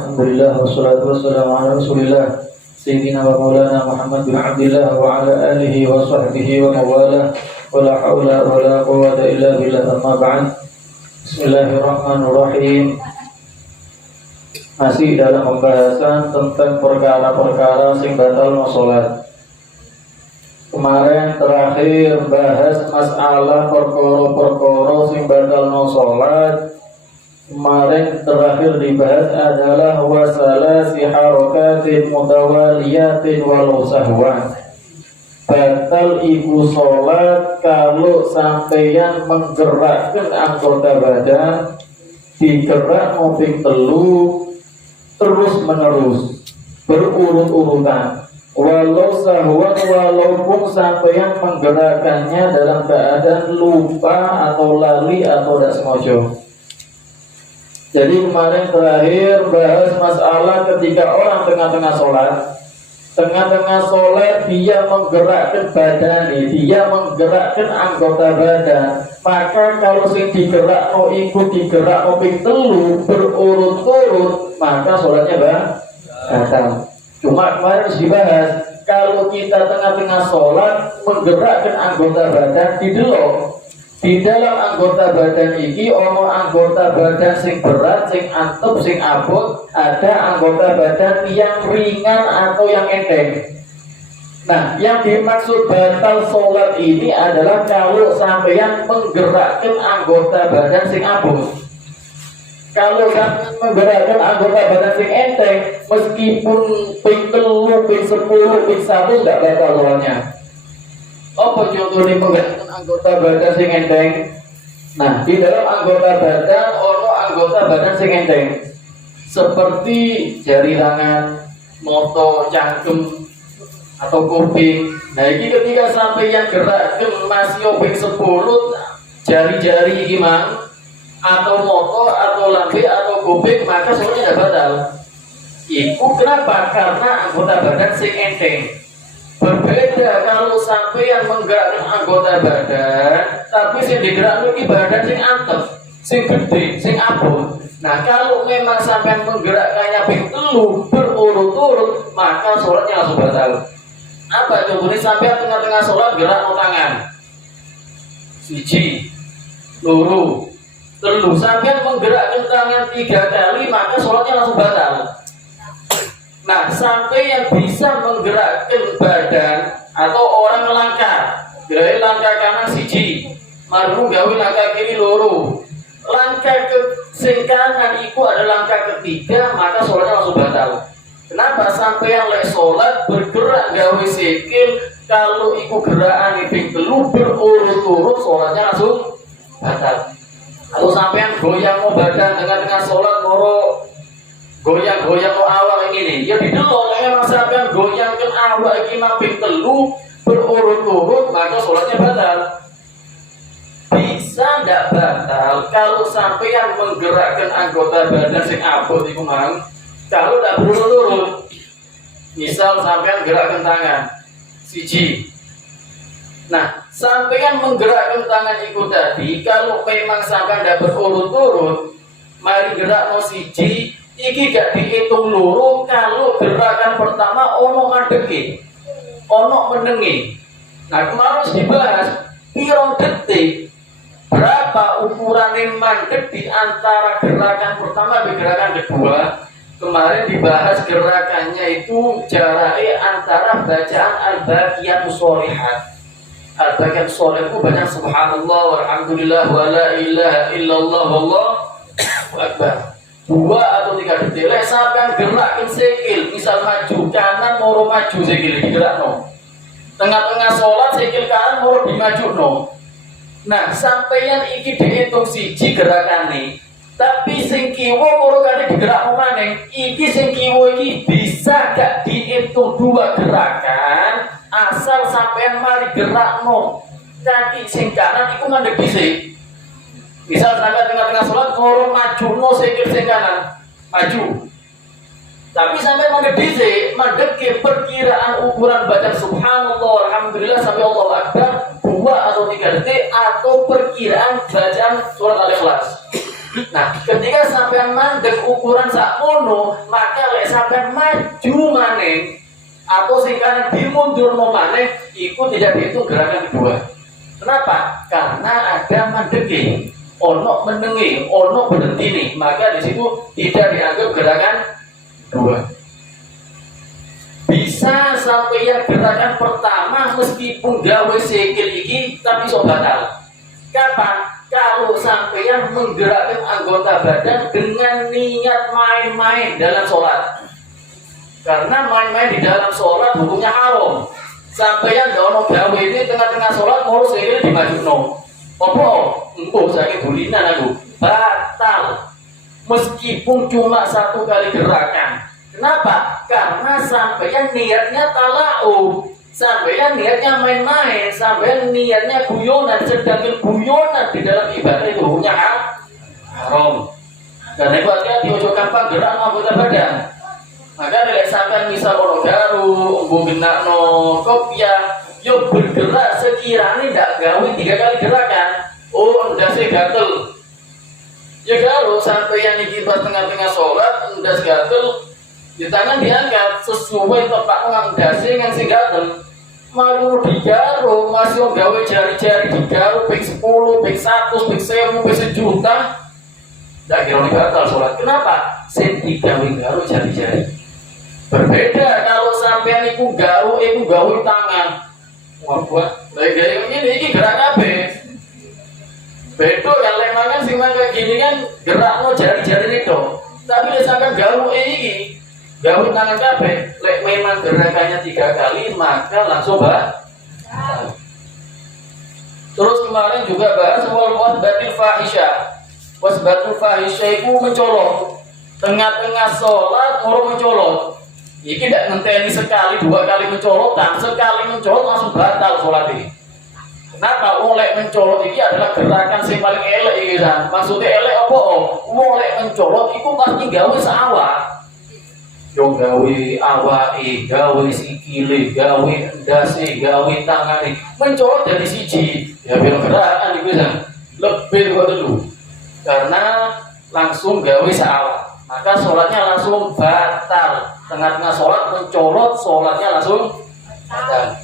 Alhamdulillah wassalatu wassalamu ala Rasulillah Sayyidina wa maulana Muhammad bin Abdillah wa ala alihi wa sahbihi wa mawalah wa la hawla wa la quwwata illa billah amma ba'd. Bismillahirrahmanirrahim. Masih dalam pembahasan tentang perkara-perkara sing batal no salat. Kemarin terakhir bahas masalah perkara-perkara sing batal no salat. Kemarin terakhir dibahas adalah wasalasi harakatin mutawaliyatin walau sahwan. Batal iku sholat kalau sampeyan menggerakkan anggota badan digerak ngoping telu terus menerus berurut-urutan. Walau sahwan, walaupun sampeyan menggerakkannya dalam keadaan lupa atau lali atau tidak sengaja. Jadi kemarin terakhir bahas masalah ketika orang tengah-tengah sholat dia menggerakkan badan, dia menggerakkan anggota badan. Maka kalau sing digerak mau ikut digerak mau ping telu berurut-urut, maka sholatnya batal. Cuma kemarin harus dibahas kalau kita tengah-tengah sholat menggerakkan anggota badan di dalam anggota badan ini ono anggota badan sing berat, sing antep, sing abot, ada anggota badan yang ringan atau yang enteng. Nah, yang dimaksud batal sholat ini adalah kalau sampeyan menggerakkan anggota badan sing abot. Kalau sampeyan menggerakkan anggota badan sing enteng, meskipun ping 3, ping 10, ping 1 tidak batal sholatnya. Apa contohnya menggerakkan anggota badan sing enteng? Nah, di dalam anggota badan ono anggota badan sing enteng. Seperti jari tangan, moto, cangkem atau kuping. Nah, ini ketika sampai yang gerakkan masih openg 10 jari-jari gimana? Atau moto, atau lambe, atau kuping, maka semuanya tidak batal. Itu kenapa? Karena anggota badan sing enteng. Berbeda kalau sampai yang menggerakkan anggota badan, tapi sing digerakkan ini badan sing antep, sing gede, sing abot. Nah, kalau memang sampai menggerakkannya ping telu berurut-urut, maka sholatnya langsung batal. Apa contohnya? Sampai tengah-tengah sholat gerak no tangan, siji, loro, telu. Sampai menggerakkan tangan 3 kali, maka sholatnya langsung batal. Nah, sampai yang bisa menggerakkan badan atau orang melangkah, gerak langkah kanan siji, maru gawe langkah kiri loro, langkah ke sing kanan itu ada langkah ketiga, maka sholatnya langsung batal. Kenapa? Sampai yang lek sholat bergerak gawe sikil, kalau iku gerakan ping telu berurut-urut, sholatnya langsung batal. Kalau sampai yang goyang mau badan tengah-tengah sholat moro goyang-goyang ke awal ini, ya didelok memang sampean goyang ke awal iki mamping telu berurut-urut, maka sholatnya batal. Bisa ndak batal kalau sampean menggerakkan anggota badan sing abot iku mang, kalau ndak berurut-urut. Misal sampean gerakkan tangan siji. Nah, sampean menggerakkan tangan itu tadi, kalau memang sampean ndak berurut-urut, mari gerak no siji. Iki gak dihitung loro kalau gerakan pertama ono mandeki, ono menengi. Nah, kemarin harus dibahas pirong detik berapa ukuran mandek di antara gerakan pertama dan gerakan kedua. Kemarin dibahas gerakannya itu jaraknya antara bacaan al-baqiyat sholihat. Al-baqiyat sholihat itu banyak subhanallah walhamdulillah wa la ilaha illallah wallahu akbar. 2 atau 3 detik, sampai gerakin sikil, misal maju kanan moro maju sikil digerak no. Tengah-tengah sholat sikil kanan moro dimaju no. Nah, sampeyan iki dihitung siji gerakane, tapi sing kiwa moro kali digerak no maneh. Iki sing kiwa iki bisa gak dihitung 2 gerakan, asal sampeyan mari gerak no kaki sing kanan iku mandek dhisik. Misal sampai tengah-tengah sholat moro maju no sikil sing kanan maju, tapi sampai mandek ke perkiraan ukuran baca subhanallah alhamdulillah sampai Allahu akbar 2 atau 3 detik atau perkiraan bacaan surat al-ikhlas. Nah, ketika ketika sampean mandek ukuran sakmono, maka lek sampean maju maning atau sing kanan dimundurno maneh, itu tidak dihitung gerakan kedua. Kenapa? Karena ada mandeki, ono menengi, ono berhenti, maka di situ tidak dianggap gerakan kedua. Bisa sampai yang gerakan pertama meskipun gawe sikil iki tapi iso batal. Kapan? Kalau sampeyan menggerakkan anggota badan dengan niat main-main dalam sholat. Karena main-main di dalam sholat hukumnya haram. Sampeyan gak ono gawe ini tengah-tengah sholat mau sikil dimajukno. Apa? Engko saking bulinan aku. Batal. Meskipun cuma satu kali gerakan. Kenapa? Karena sampeyan niatnya talau, sampeyan niatnya main-main, sampeyan niatnya guyonan, sedangkan guyonan di dalam ibadah itu hukumnya haram. Karena itu hati-hati ojo gampang gerak anggota badan. Maka nek sampeyan misal ono garu, mbok genakno kopiah, yo bergerak sekiranya ndak gawe 3 kali gerakan. Oh, ndase gatel. Ya garu sampeyan iki pas tengah-tengah sholat ndas gatel. Di tangan diangkat sesuai tepak ngandase nang sing gatel. Malu digaru masih gawe jari-jari digaru ping 10, ping 100, ping 1000, ping 1.000.000. Ndak kira batal salat. Kenapa? Sing digawe garu jari-jari. Berbeda kalau sampean iku garu iku gawe tangan. Wah, lha gawe ngene iki gerak kabeh. Beda kan lek mangan sing kayak gini kan gerakno jari-jari itu. Tapi nek sampean gawe iki gawe tangan kabeh, lek memang gerakannya 3 kali maka langsung batal. Terus kemarin juga bahas wasbatul fahisya. Wasbatul fahisya itu mencolok. Tengah-tengah sholat mau mencolok. Iki tidak ngenteni sekali 2 kali mencolok, dan sekali mencolok langsung batal sholat ini. Kenapa? Lek mencolok ini adalah gerakan yang paling elek iki kan. Maksudnya elek apa? Lek mencolok itu pasti gawe seawak. Yo gawe awake, gawe sikile, gawe endase, gawe tangane, mencolot dari siji. Ya biar gerakan iki kan lebih kok dulu. Karena langsung gawe salah, maka sholatnya langsung batal. Tengah-tengah sholat mencolot, sholatnya langsung batal.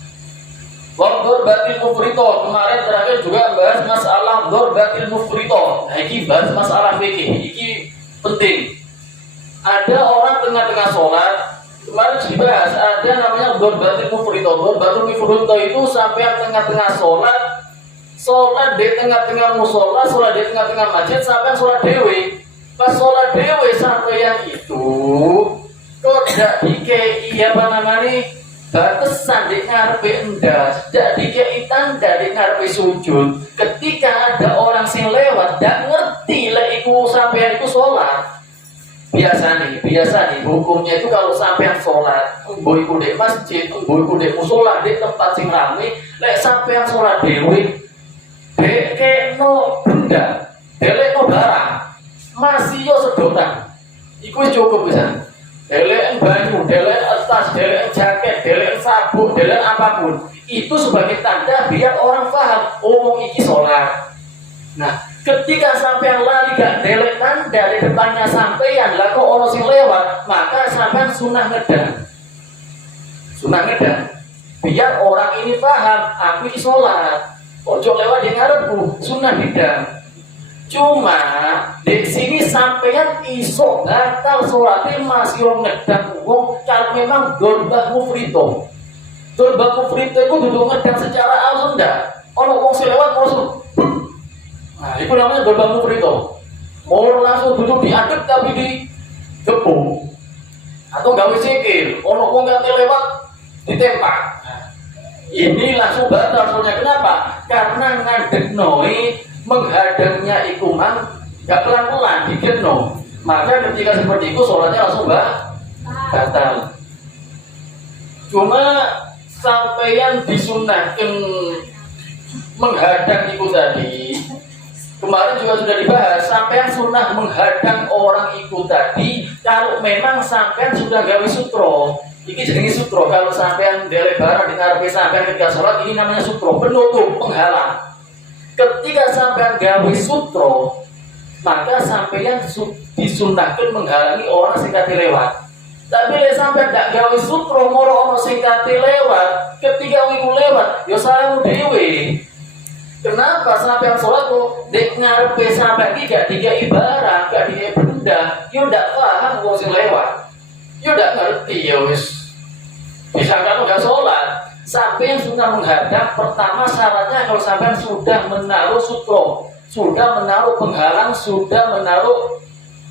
Dorbatil mufrito, kemarin terakhir juga bahas masalah dorbatil mufrito. Nah, ini bahas masalah fikih, ini penting. Ada orang tengah-tengah sholat, kemarin dibahas, ada namanya dorbatil mufrito. Dorbatil mufrito itu sampai tengah-tengah sholat di tengah-tengah musola, sholat di tengah-tengah masjid, sampai sholat dewe. Pas sholat dewe sampai yang itu, kok tidak dikei apa namanya batasan di ngarepe endas, tidak dikei tanda di ngarepe sujud. Ketika ada orang sing lewat, tidak ngerti lah iku sampai itu sholat. Biasa nih hukumnya itu kalau sampean sholat, mbok iku di masjid, mbok iku di musola, di tempat sing rame, lek sampean sholat dewe, dekno benda, delekno barang, masih yo sedotan, iku cukup bisa. Delek banyu, delek tas, delek jaket, delek sabuk, delek apapun, itu sebagai tanda biar orang paham, oh iki sholat. Nah, ketika sampean lali gak delek tanda di depannya sampean, lah kok ono sing lewat, maka sampean sunah ngedang. Biar orang ini paham, aku ini sholat. Ojo lewat di ngarepku, sunah ngedang. Cuma di sini sampean iso batal sholatnya masih orang ngedang wong kalau memang dorbah mufrito. Dorbah mufrito itu duduk ngedang secara langsung ndak. Ono wong sing lewat langsung. Nah, itu namanya dorbah mufrito. Mau langsung duduk diadep tapi di gepung. Atau gawe sikil, ono wong gak lewat ditempak. Nah, ini langsung batal soalnya. Kenapa? Karena ngadeknoi menghadangnya ikuman gak pelan-pelan dikeno. Maka ketika seperti itu sholatnya langsung batal. Cuma sampeyan disunahkan menghadang itu tadi. Kemarin juga sudah dibahas, sampean sunnah menghadang orang itu tadi kalau memang sampean sudah gawe sutro. Ini jenenge sutro. Kalau sampean delek barang di ngarepe sampean ketika sholat, ini namanya sutro, penutup, penghalang. Ketika sampean gawe sutro, maka sampeyan disunahkan menghalangi orang sing kate lewat. Tapi lek sampeyan gak gawe sutra moro ono sing kate lewat, ketika iku lewat ya salahmu dhewe. Kenapa sampeyan sholat kok dek ngarepe sampeyan iki gak dikai barang, gak dikai benda, yo ndak paham wong sing lewat. Yo ndak ngerti ya wis. Bisa kan gak sholat. Sampeyan sudah menghadap, pertama syaratnya kalau sampeyan sudah menaruh sutra, sudah menaruh penghalang, sudah menaruh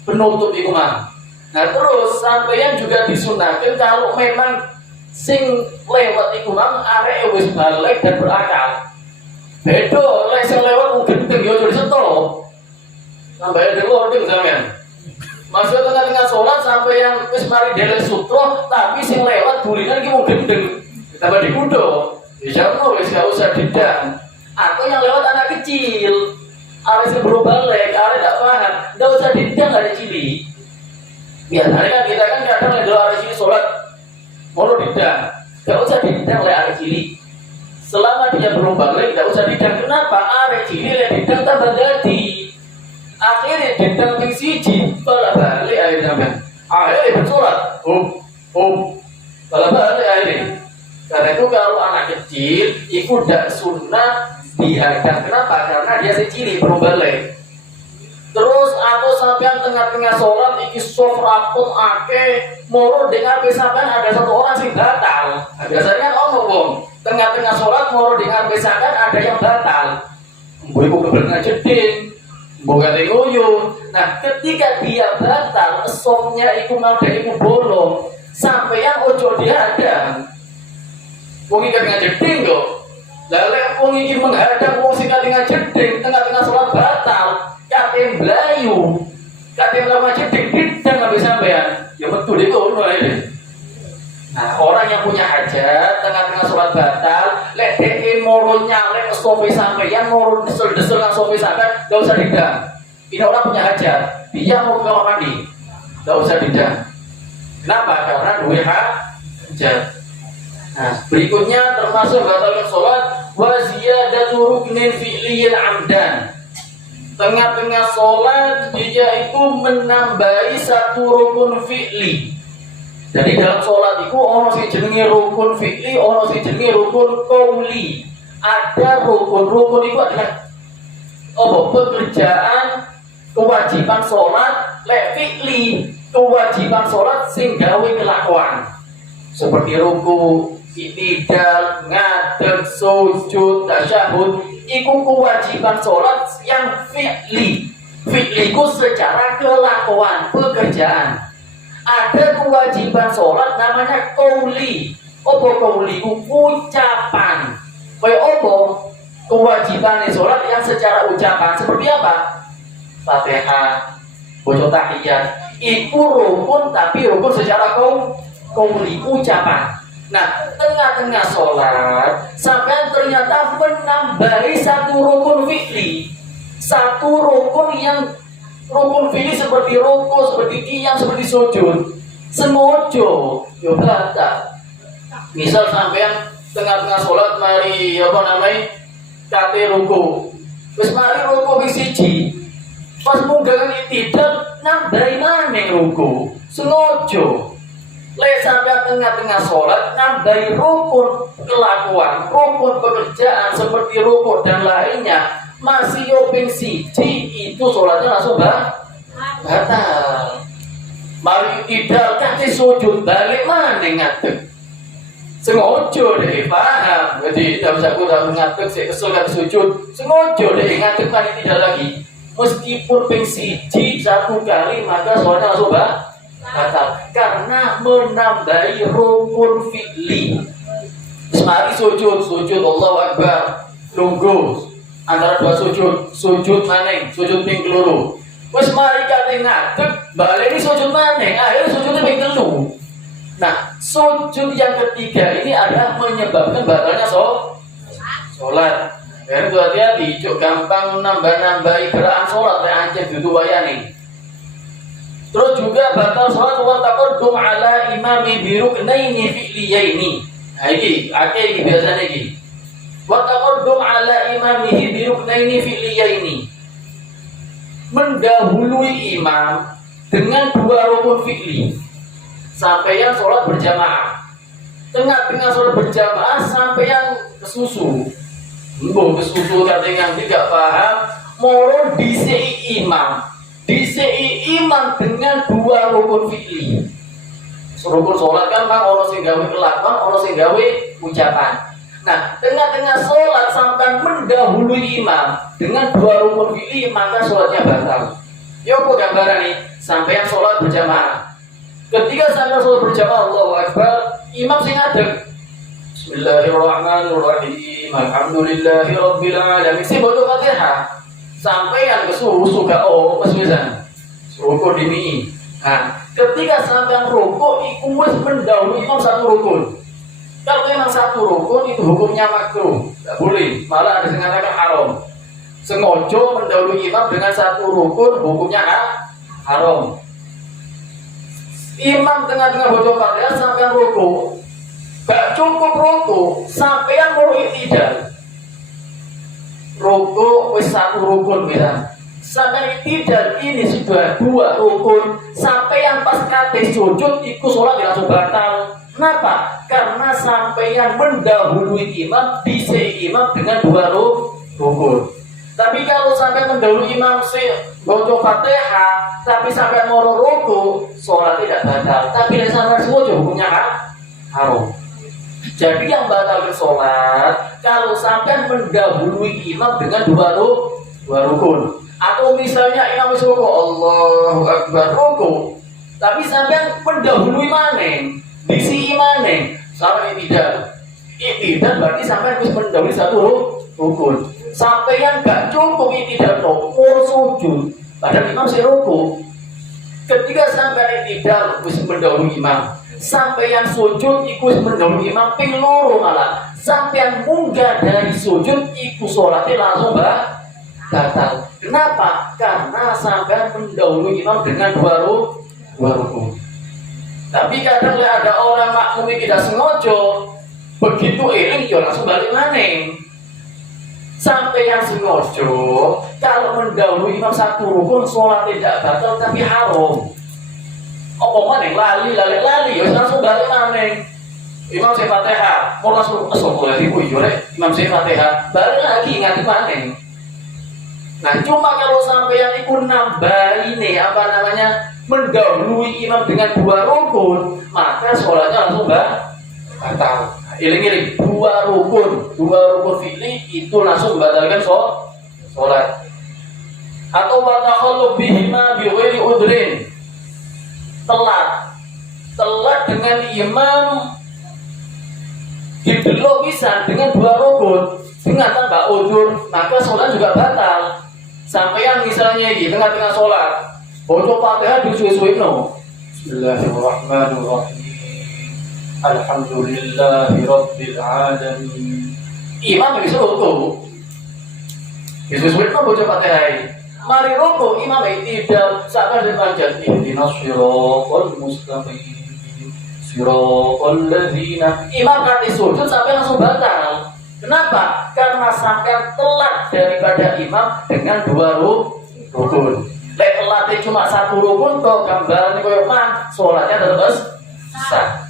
penutup iku mah. Nah terus sampeyan juga disunahkan kalau memang sing lewat iku mah arek wis balik dan berakal. Bedo lek sing lewat mungkin gendeng yo diseto. Sampai deloding sampean. Masuk tengah-tengah sholat sampai yang wis mari delek sutra, tapi sing lewat bulingan iki mung gendeng. Tambah dikudo. Bisa no wis gak usah didang. Atau yang lewat anak kecil. Arek sing berubah lek, arek gak paham, enggak usah didang arek cilik. Biasanya kan kita kan kadang lek arek cilik sholat mau didang. Enggak usah didang lek arek cilik. Selama dia belum balik, tidak usah didang. Kenapa? Arek cilik lek didang tambah jadi. Akhirnya didang ping siji, balik akhirnya sampean. Akhirnya bersolat, balik akhirnya. Karena itu kalau anak kecil, itu tidak sunnah dihadang. Kenapa? Karena dia cilik belum balik. Terus atau sampean tengah-tengah sholat, iki soft rapot ake, moro dengar sampean ada satu orang sing batal. Biasanya ngomong tengah-tengah sholat moro dengar misalkan ada yang batal, ibu kebenaran jeding, bukan ngoyo. Nah ketika dia batal, esoknya iku mau dari iku bolong, sampai yang ojo dihadang. Wong iki tengah jeding kok, lalu wong iki menghadang wong sing tengah jeding, tengah-tengah sholat batal, kate mlayu, kate mlayu jeding, didang habis sampean, ya betul itu ngono. Nah, orang yang punya hajat tengah-tengah sholat batal, lek dek moro nyalek sofi sampeyan, moro desel-desel nang sofi sampeyan, enggak usah didang. Ini orang punya hajat, dia mau ke kamar mandi, enggak usah didang. Kenapa? Karena duwe hajat. Nah, berikutnya termasuk batalkan sholat wa ziyadatu ruknin fi'liyin amdan. Tengah-tengah sholat dia itu menambahi satu rukun fi'li. Jadi dalam sholat itu ono sing jenenge rukun fi'li, ono sing jenenge rukun qauli. Ada rukun itu adalah pekerjaan kewajiban sholat, lek fi'li kewajiban sholat sing gawe kelakuan. Seperti ruku, i'tidal, ngadeg, sujud, tasyahud, itu kewajiban sholat yang fi'li. Fi'li itu secara kelakuan, pekerjaan. Ada kewajiban sholat namanya qauli. Apa qauli? Ucapan. Kayak apa? Kewajiban sholat yang secara ucapan seperti apa? Fatihah, baca tahiyat. Itu rukun tapi rukun secara qauli, ucapan. Nah, tengah-tengah sholat sampai ternyata menambahi satu rukun fi'li. Satu rukun yang rukun fi'li seperti ruku, seperti qiyam, seperti sujud. Sengojo, yo batal. Misal sampean tengah-tengah sholat mari kate ruku. Wis mari ruku wis siji. Pas munggah i'tidal nambahi maneh ruku. Sengojo. Lek sampean tengah-tengah sholat nambahi rukun kelakuan, rukun pekerjaan seperti ruku dan lainnya. Masih yoping siji itu sholatnya langsung batal. Mari tidak kasih sujud balik mana ngadeg. Sengojo deh paham. Jadi tidak bisa aku ngadeg saya kesel kan sujud. Sengojo deh ngadeg mana tidak lagi. Meskipun ping siji satu kali maka sholatnya langsung batal karena menambahi rukun fi'li. Mari sujud Allahu Akbar, nunggu antara dua sujud maneng, sujud ping keluru. Wes mari kate ngadeg, baleni sujud maneng, akhirnya sujudnya ping telu. Nah, sujud yang ketiga ini adalah menyebabkan batalnya sholat. Karena itu hati-hati, cuk gampang nambah-nambahi gerakan sholat kayak anjir dudu wayane. Terus juga batal sholat wa taqaddum ala imami bi ruknaini fi'liyaini. Nah iki biasanya iki. Wa taqaddum ala imamihi bi ruknaini fi'liyaini. mendahului imam dengan 2 rukun fi'li. Sampeyan sholat berjamaah, tengah-tengah sholat berjamaah sampeyan kesusu. Mbok kesusu katanya yang tidak paham, moro disei imam dengan 2 rukun fi'li. Rukun sholat kan ono sing gawe kelakuan, ono sing gawe ucapan. Nah, tengah-tengah sholat sampai mendahului imam dengan 2 rukun fi'li, maka sholatnya batal. Ya apa gambaran nih? Sampai sholat berjamaah. Ketika sampai sholat berjamaah, Allahu Akbar, imam sing ngadeg. Bismillahirrahmanirrahim. Alhamdulillahirabbil alamin. Si baca Fatihah. Sampai yang kesusu gak kesulisan. Rukun dimi. Nah, ketika sampai rukun, iku wis mendahului imam 1 rukun. Kalau memang 1 rukun itu hukumnya makruh, tidak boleh. Malah ada yang mengatakan haram. Sengaja mendahului imam dengan 1 rukun, hukumnya haram. Imam tengah-tengah baca Fatihah sampai rukun, gak cukup rukun, sampai yang mau iktidal. Rukun wis 1 rukun bisa. Sampai tidak ini sudah 2 rukun, sampai yang pas kate sujud ikut sholat langsung batal. Kenapa? Karena sampai yang mendahului imam, disei imam dengan 2 rukun. Tapi kalau sampai mendahului imam baca Fatihah, tapi sampai mau ruku, sholat tidak batal. Tapi dari sampai sujud hukumnya haram. Jadi yang batal sholat kalau sampai mendahului imam dengan 2 rukun. Atau misalnya imam suruh Allahu Akbar ruku, tapi sampai mendahului maneng, disi maneng, sampai tidak. Berarti sampai harus mendahului 1 rukun. Sampai yang gak cukup tidak mau sujud, padahal imam si ruku. Ketika sampai tidak harus mendahului imam, sampai yang sujud ikut mendahului imam ping loro malah. Sampai yang munggah dari sujud ikut sholatnya langsung batal. Kenapa? Karena sampai mendahului imam dengan 2 rukun. Tapi kadang ada orang makmum tidak sengaja, begitu eling ya langsung balik maneng. Sampai yang sengaja kalau mendahului imam 1 rukun sholat tidak batal tapi haram. Apa maneng lali ya langsung balik maneng. Imam saya Fatihah, mau langsung imam saya Fatihah, balik lagi ingat maneng. Nah, cuma kalau sampai yang ikut nambah ini mendahului imam dengan 2 rukun, maka sholatnya langsung batal. Iling-iling 2 rukun fi'li itu langsung membatalkan sholat. Atau watakhallu bihima bighairi udhrin, telat dengan imam didelok pisan dengan 2 rukun dengan tanpa udzur, maka sholat juga batal. Sampai yang misalnya di tengah-tengah sholat baca Fatihah disuwe-suweno. Bismillahirrahmanirrahim. Alhamdulillahirabbil alamin. Imam bisa ruku. Disuwe-suweno baca Fatihah. Mari ruku imam tidak sakar dipanjat ihdinas shiratal mustaqim. Shiratal ladzina. Imam kate sujud sampai langsung batal. Kenapa? Karena sampai telat daripada imam dengan 2 rukun. Lek telatnya cuma 1 rukun kok gambarannya koyo man, sholatnya tetap sah.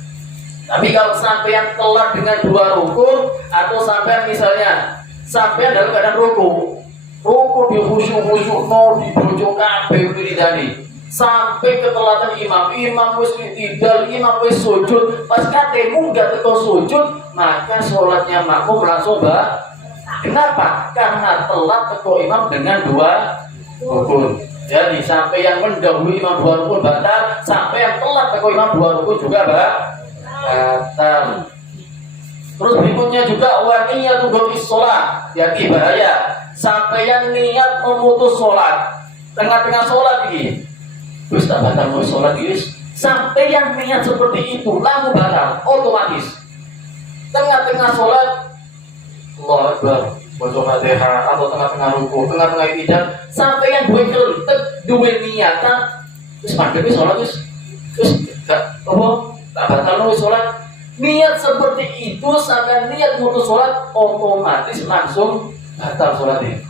Tapi kalau sampai yang telat dengan 2 rukun atau sampai misalnya sampai dalam keadaan ruku di khusyuk no di bojo kabeh wiridane. Sampai ketelatan imam wis tidak, imam wis sujud, pas kate munggah teko sujud, maka sholatnya makmum langsung Kenapa? Karena telat teko imam dengan 2 rukun. Jadi sampai yang mendahului imam 2 rukun batal, sampai yang telat teko imam 2 rukun juga batal. Terus berikutnya juga waniyatu do'is sholat, jadi bahaya. Sampai yang niat memutus sholat, tengah-tengah sholat ini. Terus tak batal mau sholat guys. Sampai yang niat seperti itu langsung batal otomatis. Tengah-tengah sholat Allahu Akbar baca Fatihah atau tengah-tengah ruku, tengah-tengah ibadah, sampai yang dua niatan terus mandiri sholat terus tak batal mau sholat. Niat seperti itu sampai niat mutus sholat otomatis langsung batal sholatnya.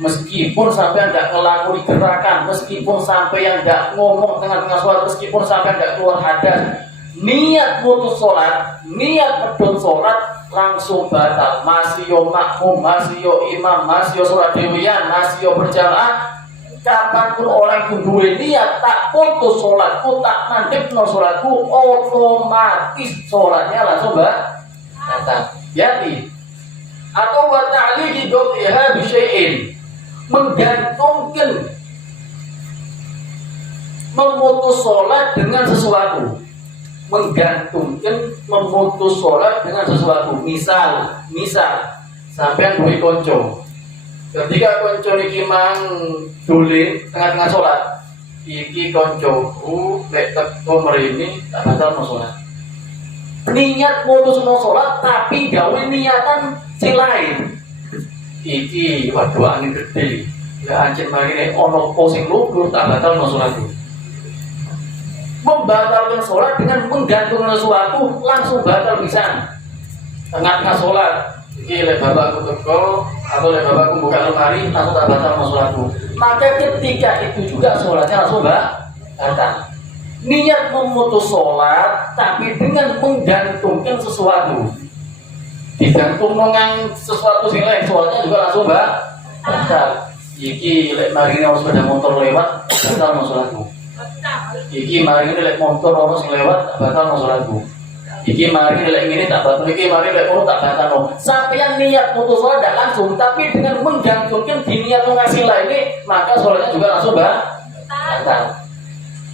Meskipun sampai tidak ngelakoni gerakan, meskipun sampai yang tidak ngomong tengah-tengah sholat, meskipun sampai tidak keluar hadas, niat putus sholat, niat medhot sholat langsung batal. Masih yo makmum, masih yo imam, masih yo sholat dewian, masih yo berjamaah. Kapanpun orang itu duwe niat tak putus sholatku, tak mandekno sholatku, otomatis sholatnya langsung batal. Jadi atau wa ta'liqi dhammiha bi syai'in, menggantungkan memutus sholat dengan sesuatu, menggantungkan memutus sholat dengan sesuatu. Misal sampean duwe kanca, ketika kanca niki mang dolen tengah-tengah sholat, iki kancaku lek teko mrene tak batalno sholat. Niat mutusno sholat tapi gawe niatan sing lain. Iki waduh angin gede, ya anjir marine ono posing lugur tak batalno sholatku. Membatalkan sholat dengan menggantungkan sesuatu langsung batal pisan. Tengah-tengah sholat, iki lek bapakku teko atau lek bapakku buka lemari langsung tak batalno sholatku. Maka ketika itu juga sholatnya langsung batal. Niat memutus sholat tapi dengan menggantungkan sesuatu, digantung nongang sesuatu sing lain, sholatnya juga langsung batal. Iki lek mari ono sepeda motor lewat batal no sholatku. Iki mari lek motor ono sing lewat batal no sholatku. Iki mari lek ngene tak batal, iki mari lek ono tak batal no. Sampeyan niat putus sholat tidak langsung, tapi dengan menggantungkan di niat ngasih lain, maka sholatnya juga langsung batal.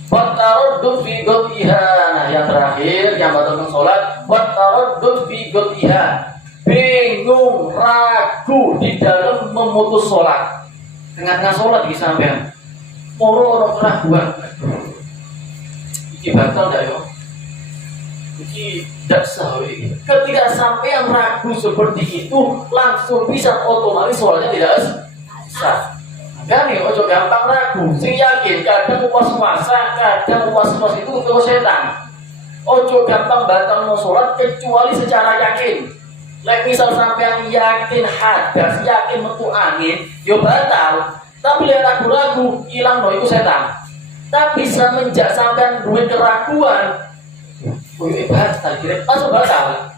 Wattaraddu fi ghadhiha. Nah, yang terakhir yang batalkan sholat, wattaraddu fi ghadhiha, bingung, ragu di dalam memutus sholat. Tengah-tengah sholat iki sampean ora keraguan. Iki batal ndak yo? Iki ndak sah iki. Ketika sampean ragu seperti itu, langsung bisa otomatis sholatnya tidak sah. Gani, ojo gampang ragu, sing yakin, kadang puasa, kadang puasa itu ke setan. Ojo gampang batal mau sholat kecuali secara yakin. Like misal sampean yakin hadas, yakin metu angin, yo batal. Tapi lihat ragu-ragu, hilang no itu setan. Tapi semenjak sampean duwe keraguan, batal kira langsung batal.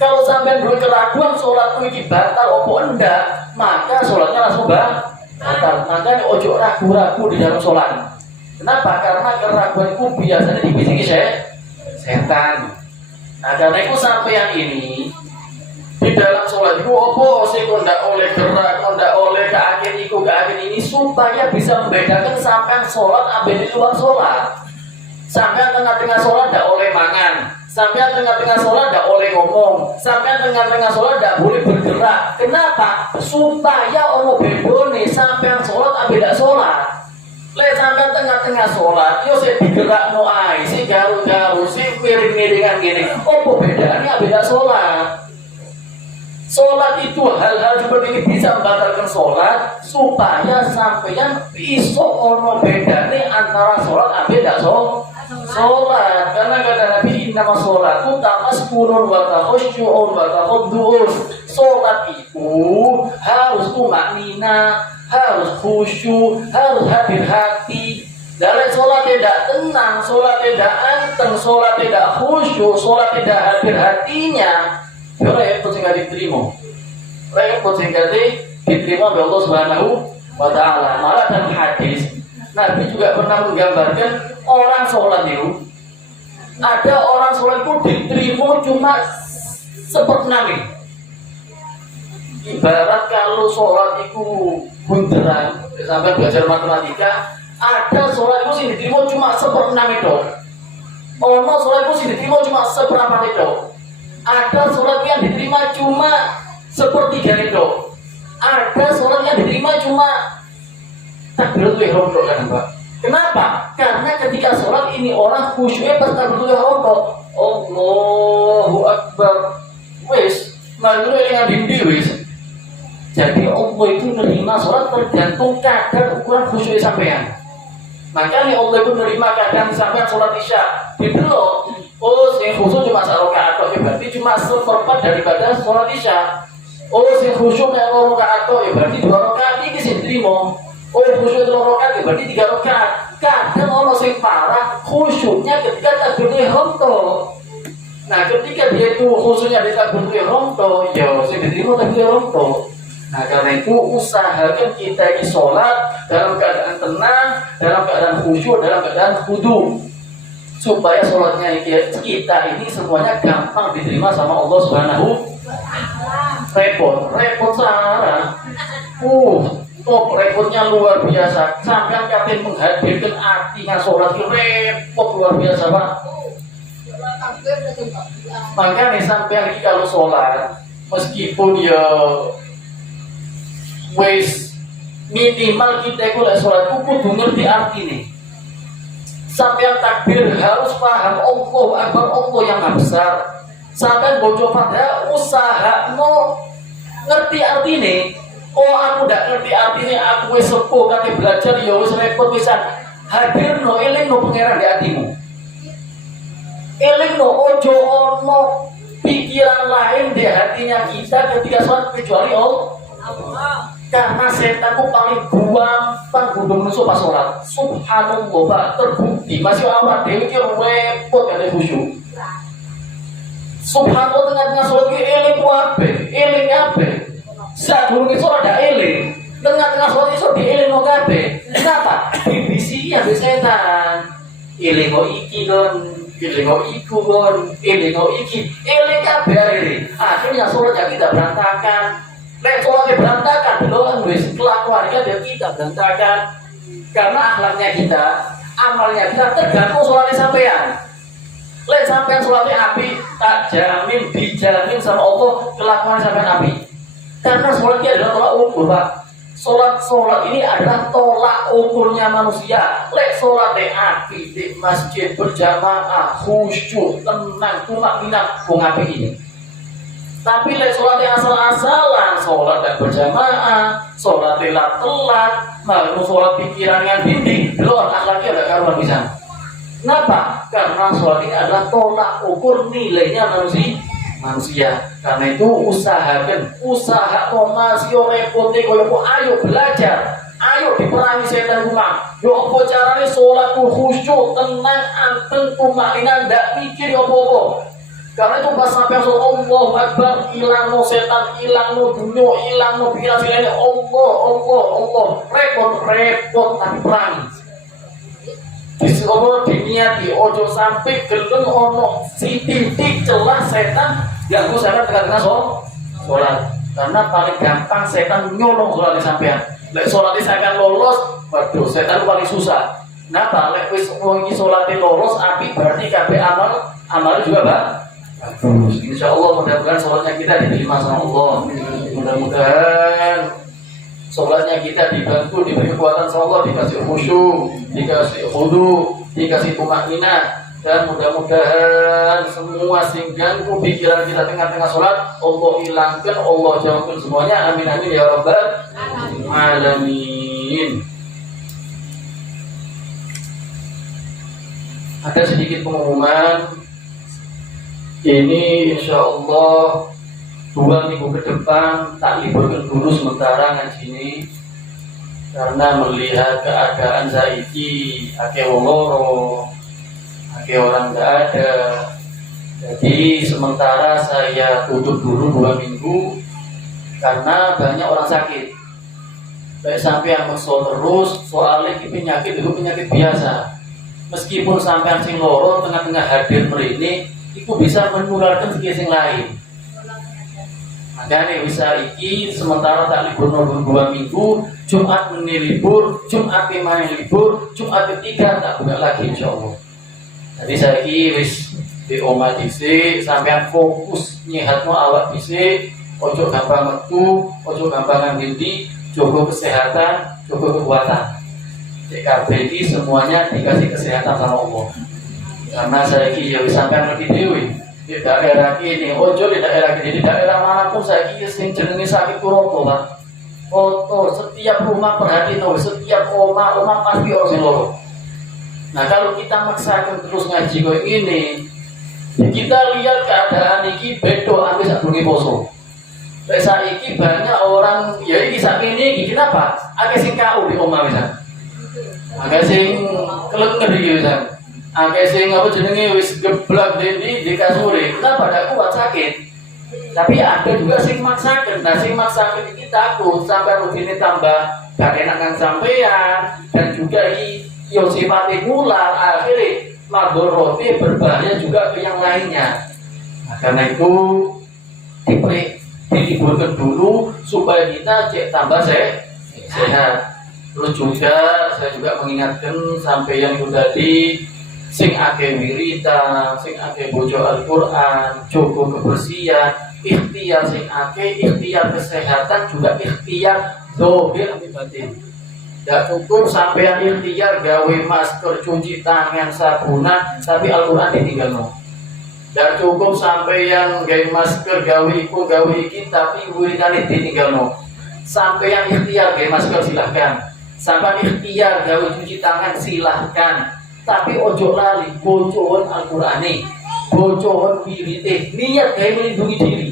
Kalau sampean duwe keraguan sholatku iki batal opo enggak, maka sholatnya langsung batal. Makanya ojo ragu-ragu di dalam sholat. Kenapa? Karena keraguanku biasanya dibisiki setan. Nah, karena itu sampean ini di dalam sholat itu opo sih kok ndak oleh gerak, kok ndak oleh ke akhir ini supaya bisa membedakan sampean sholat ambil di luar sholat. Sampean tengah-tengah sholat ndak oleh mangan, sampean tengah-tengah sholat ndak oleh ngomong, sampean tengah-tengah sholat ndak boleh bergerak. Kenapa? Supaya ono bebone sampean sholat ambil ndak sholat. Lek sampean tengah-tengah sholat, yo sing digerakno ae, sing garu-garu, sing miring-miringan gini. Opo bedane ambil ndak sholat? Sholat itu hal-hal seperti ini bisa membatalkan sholat supaya sampeyan iso ono bedane antara sholat ambil ndak sholat. Karena kata Nabi innama sholatu tamaskurun wa takhusyu'un wa takhuddu'un. Sholat itu harus tumaknina, harus khusyuk, harus hadir hati. Dalam sholat tidak tenang, sholat tidak anteng, sholat tidak khusyuk, sholat tidak hadir hatinya, repot sehingga diterima. Repot sehingga diterima oleh Allah Subhanahu wa ta'ala. Malah dalam hadis Nabi juga pernah menggambarkan orang sholat itu, ada orang sholat itu diterima cuma seperenam. Ibarat kalau sholat itu bunderan, sampai belajar matematika, ada sholat itu sih diterima cuma seperenam itu. Ono sholat itu sih diterima cuma seperempat itu. Ada sholat yang diterima cuma sepertiga itu. Ada sholat yang diterima cuma takbiratul ihram kan, Pak. Kenapa? Karena ketika sholat ini orang khusyuknya pas takbiratul ihram kok Allahu Akbar. Wis, lalu yang dindi wis. Jadi Allah itu menerima sholat tergantung kadar ukuran khusyuk sampean. Makanya Allah itu menerima kadang sampean sholat isya didelok. Oh, yang khusyuk cuma 1 rakaat, berarti cuma seperempat daripada sholat isya. Oh sing khusyuk nek loro rakaat ya berarti 2 rakaat iki sing trimo. Oh khusyuk 2 rakaat ya berarti 3 rakaat. Kadang ono sing parah khusyuknya ketika takbiratul ihram to. Nah, ketika dia itu khusyuknya di takbiratul ihram to, ya sing diterima takbiratul ihram to. Nah, karena itu usahakan kita ini sholat dalam keadaan tenang, dalam keadaan khusyuk, dalam keadaan khudu, supaya sholatnya kita ini semuanya gampang diterima sama Allah Subhanahu. Repot Sarah. Repotnya luar biasa. Sampai kalian menghadirkan artinya sholat itu repot luar biasa, Pak. Makanya sampai lagi kalau sholat, meskipun ya wes minimal kita kalau sholat itu kudu ngerti arti nih. Sampai takbir harus paham Allah Akbar, Allah yang maha besar. Sampai bojo pada usaha mau ngerti arti nih. Oh aku ndak ngerti artinya, aku wis sepuh kate belajar ya wis repot pisan. Hadirno elingno pangeran di hatimu. Elingno ojo ono pikiran lain di hatinya kita ketika sholat kecuali Allah. Karena setan itu paling gampang gundung musuh pas sholat. Subhanallah, Pak, terbukti masih awak dewi ki repot kate khusyuk. Subhanallah tengah-tengah sholat ki eling kabeh, eling kabeh. Saat durung iso ada eling, tengah-tengah sholat iso dieling no kabeh. Kenapa? Bibisi ya setan. Eling kok iki kon, eling kok iku kon, eling kok iki, eling kabeh. Akhirnya sholatnya kita berantakan. Nek sholatnya berantakan, belum wis kelakuannya dia kita berantakan. Karena akhlaknya kita, amalnya kita tergantung sholatnya sampean. Lek sampean sholatnya api, tak jamin dijamin sama Allah kelakuan sampean api. Karena sholatnya adalah tolak ukur, Pak. Sholat ini adalah tolak ukurnya manusia. Lek sholatnya api di masjid berjamaah, khusyuk, tenang, tumak-ninah, wong api ini. Tapi lek sholatnya asal-asalan, sholat dan berjamaah, sholatnya telat, malu sholat pikiran yang bimbing, belum akhlaknya udah karuan bisa. Kenapa? Karena sholat ini adalah tolak ukur nilainya manusia. Karena itu usaha masih repote koyo ayo belajar, ayo diperangi setan rumah. Yo apa carane salatku khusyuk, tenang, anteng, tumaknina, ndak mikir apa-apa. Karena itu pas sampai Allahu Akbar, ilangno setan, ilangno dunya, ilangno pikiran sing Allah. Repot tapi perangi. Disuruh diniati ojo sampai gelem ono si titik celah setan ganggu setan tengah-tengah sholat. Karena paling gampang setan nyolong sholat sampean. Lek sholat sampean lolos, waduh setan paling susah. Kenapa? Lek wis wong iki sholate lolos api berarti kabeh amal juga bagus. Insyaallah mudah-mudahan sholatnya kita diterima sama Allah. Mudah-mudahan sholatnya kita dibantu, diberi kekuatan sama Allah, dikasih khusyuk, dikasih khudu, dikasih tumakninah, dan mudah-mudahan semua sing ganggu pikiran kita tengah-tengah sholat Allah hilangkan, Allah jauhkan semuanya. Amin amin ya rabbal alamin. Ada sedikit pengumuman. Ini insya Allah 2 minggu ke depan tak liburkan dulu sementara ngaji ini karena melihat keadaan saiki ake wong loro, ake orang nggak ada. Jadi sementara saya tutup dulu 2 minggu karena banyak orang sakit. Baik sampai yang mesol terus soalnya penyakit itu penyakit biasa. Meskipun sampai sing loro tengah-tengah hadir merini itu bisa menularkan sing lain. Makanya bisa iki sementara tak libur 2 minggu, Jumat ini libur, Jumat kemarin libur, Jumat ketiga tak buka lagi insyaallah. Jadi saya wis di omah dhisik sampean fokus nyehatno awak dhisik, ojo gampang metu, ojo gampang ngendi, jaga kesehatan, jaga kekuatan. CKB ini semuanya dikasih kesehatan sama Allah. Karena saya ya wis sampean ngerti dhewe. Di daerah ini, ojo di daerah ini, di daerah manapun saya kira sing jenenge sakit kuroto, Pak. Foto setiap rumah perhati tahu, setiap rumah pasti orang sing loro. Nah kalau kita maksakan terus ngaji kayak ini, kita lihat keadaan ini bedo ambil sadurunge poso. Saiki banyak orang ya iki sak ini kenapa? Akeh sing kau di omah misal. Akeh sing kelenger iki misal. Akeh sing apa jenenge wis geblak di kasure. Kenapa dak kuat sakit? Tapi ada juga sing maksaken. Nah sing maksaken iki takut sampai rutine tambah gak enak nang sampean dan juga iki yo sifate nular akhirnya madoroti berbahaya juga ke yang lainnya. Nah, karena itu diliburkan dulu supaya kita cek tambah sehat. Terus juga saya juga mengingatkan sampai yang itu tadi sing akeh wiridan, sing akeh bojo Al-Qur'an, jaga kebersihan, ikhtiar sing akeh, ikhtiar kesehatan juga ikhtiar zahir batin. Tidak cukup sampean ikhtiar gawe masker, cuci tangan, sabunan, tapi Al-Qur'an ditinggalno. Tidak cukup sampean gawe masker, gawe iku, gawe iki, tapi wiridane ditinggalno. Sampean ikhtiar gawe masker silahkan. Sampean ikhtiar gawe cuci tangan silahkan. Tapi ojo lali bocohan Al-Qur'ane, bocohan wirite, niat gawe melindungi diri.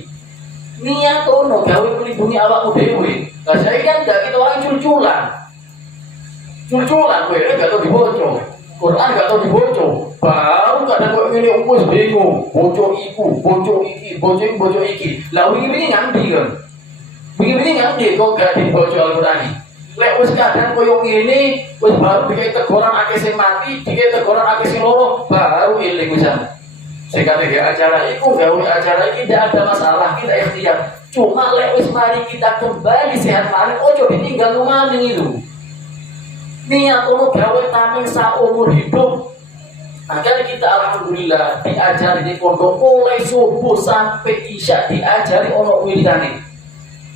Niat ono gawe melindungi awakmu dhewe. Lah saya kan ndak kita orang culculan. Culculan kowe gak tau diboco. Quran gak tau diboco. Baru kadang kok ngene wis bingung, boco iku, boco iki, boco iki. Lah wingi nganti kan. Wingi nganti kok gak diboco Al-Qur'ane. Lek wis kadang koyo ngene, wis baru dikek teguran akeh sing mati, dikek teguran akeh sing loro, baru eling wisan. Sing kate acara iku gawe acara iki tidak ada masalah, kita ikhtiar. Cuma lek wis mari kita kembali sehat malih, ojo ditinggal maning itu. Niat ono gawe tameng saumur hidup. Agar kita alhamdulillah diajari di pondok mulai subuh sampai isya diajari ono wiridane.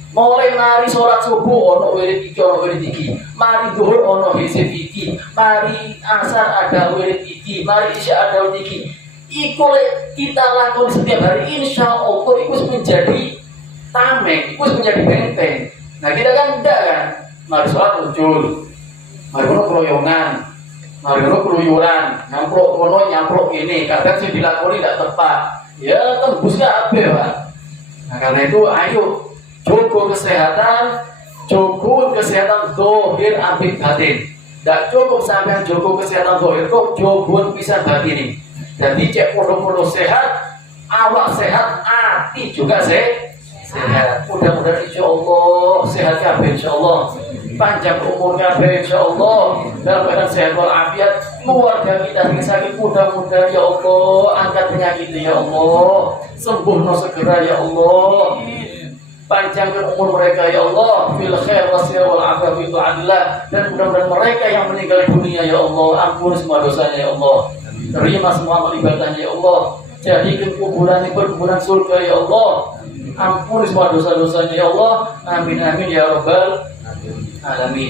Mulai mari sholat subuh ono wirid iki, ono wirid iki. Mari zuhur ono hizib iki. Mari asar ada wirid iki. Mari isya ada wirid iki. Iku kita lakukan setiap hari, insya Allah itu menjadi tameng, itu menjadi benteng. Nah kita kan tidak kan, mari sholat muncul, mari keroyongan, mari keluyuran, nyamplok ini, kadang sih dilakoni tidak tepat, ya tembus gak apa Pak. Nah karena itu ayo jaga kesehatan zahir ambik batin. Tidak cukup sampai jaga kesehatan zahir, kok jaga pisan batin ini. Jadi cek pondok-pondok sehat, awak sehat, hati juga sehat. Mudah-mudahan insya Allah sehat kabeh insya Allah, panjang umur kabeh insya Allah, dalam keadaan sehat walafiat. Keluarga kita yang sakit mudah-mudahan ya Allah angkat penyakit ya Allah, sembuhno segera ya Allah. Panjangkan umur mereka ya Allah, fil khair wasir wal afiyah fi ta'atillah, dan mudah-mudahan mereka yang meninggal dunia ya Allah ampun semua dosanya ya Allah. Terima semua ibadahnya ya Allah. Jadikan kuburan ini perkuburan surga ya Allah. Ampuni semua dosa-dosanya ya Allah. Amin amin ya rabbal alamin.